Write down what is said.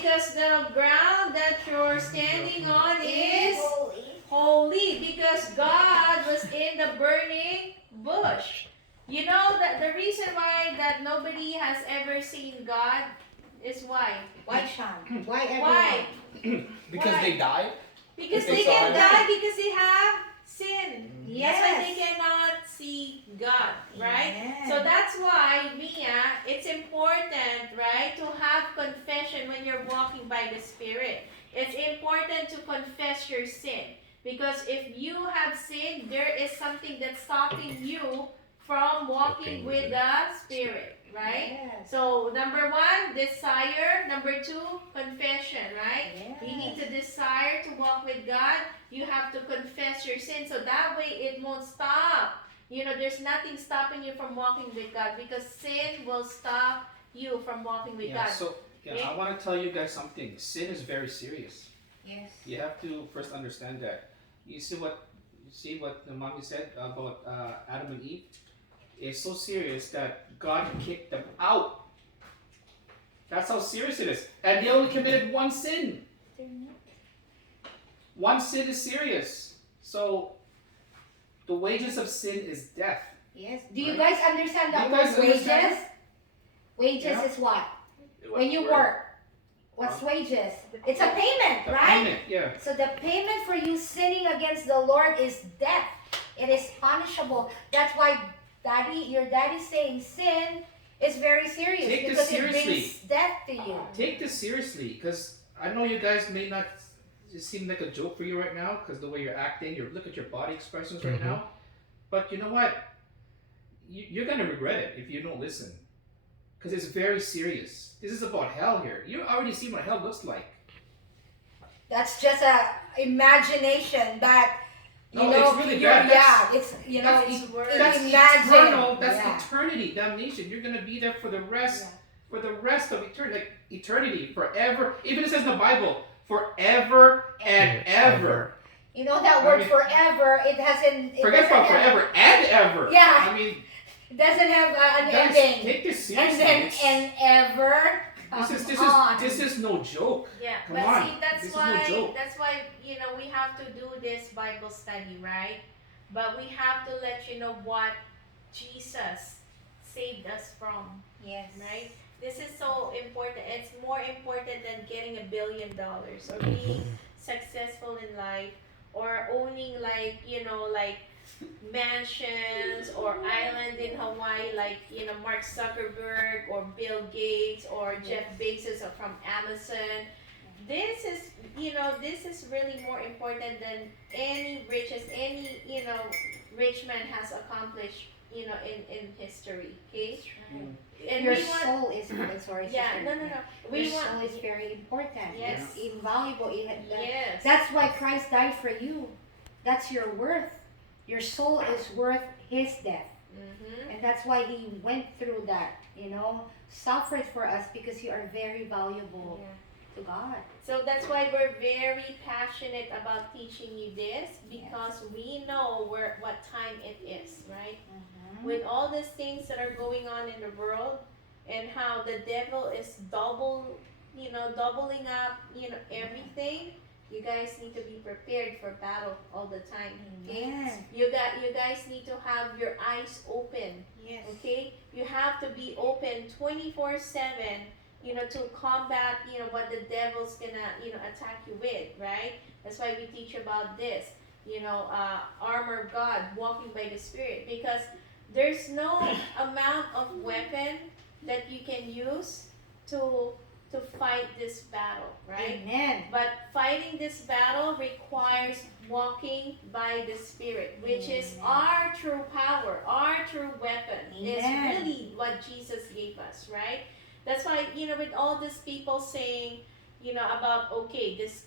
Because the ground that you're standing on is holy. Because God was in the burning bush. You know that the reason why that nobody has ever seen God is why? Why, Sean? Why everyone? Why? Because Why? they died? Because They they saw can it? die because they have sin. Yes. That's why they cannot see God, right? Yes. So that's why, Mia, it's important, right, to have confession when you're walking by the Spirit. It's important to confess your sin. Because if you have sinned, there is something that's stopping you from walking with the Spirit, right? Yes. So, number one, desire. Number two, confession, right? Yes. You need to desire to walk with God. You have to confess your sin. So that way it won't stop. You know, there's nothing stopping you from walking with God because sin will stop you from walking with God. So, Okay? I want to tell you guys something. Sin is very serious. Yes. You have to first understand that. You see what the mommy said about Adam and Eve? It's so serious that God kicked them out. That's how serious it is. And they only committed one sin. One sin is serious. So the wages of sin is death. Yes. Do you Right? guys understand that You guys word wages? understand? Wages Yeah. is what? When you work. What's wages? It's a payment, The right? payment, yeah. So the payment for you sinning against the Lord is death. It is punishable. That's why your daddy's saying sin is very serious. Take this because it seriously. brings death to you. Take this seriously, because I know you guys may not. It seem like a joke for you right now, because the way you're acting, look at your body expressions right now. But you know what? You're gonna regret it if you don't listen, because it's very serious. This is about hell here. You already see what hell looks like. That's just a imagination that you No, know. it's really you're- bad. Yeah, it's That's imagine. eternal. That's Yeah. eternity, damnation. You're gonna be there for the rest of eternity, like eternity, forever. Even it says in the Bible, forever and ever. You know that I word mean, forever? It hasn't. It Forget doesn't about have- forever and ever. Yeah. I mean, It doesn't have an guys, ending. take this And seriously. then It's- and ever. This is no joke. Yeah, Come but on. see, that's This is no why joke. you know we have to do this Bible study, right? But we have to let you know what Jesus saved us from, Yes. right? This is so important. It's more important than getting $1 billion or being successful in life or owning like mansions or island in Hawaii like Mark Zuckerberg or Bill Gates or Jeff Bezos or from Amazon. This is really more important than any riches any rich man has accomplished in history. Okay. And Your we want, soul is sorry. yeah, sister. no. We Your want, soul is very important. Yes. It's invaluable. yes. That's why Christ died for you. That's your worth. Your soul is worth His death. Mm-hmm. And that's why He went through that, suffered for us because you are very valuable to God. So that's why we're very passionate about teaching you this because we know what time it is, right? With all these things that are going on in the world and how the devil is doubling up, everything. You guys need to be prepared for battle all the time. Okay? Amen. You guys need to have your eyes open. Yes. Okay? You have to be open 24/7, to combat, what the devil's gonna, attack you with, right? That's why we teach about this, armor of God, walking by the Spirit, because there's no amount of weapon that you can use to fight this battle, right? Amen. But fighting this battle requires walking by the Spirit, which is our true power, our true weapon. It's really what Jesus gave us, right? That's why, with all these people saying, about, okay, this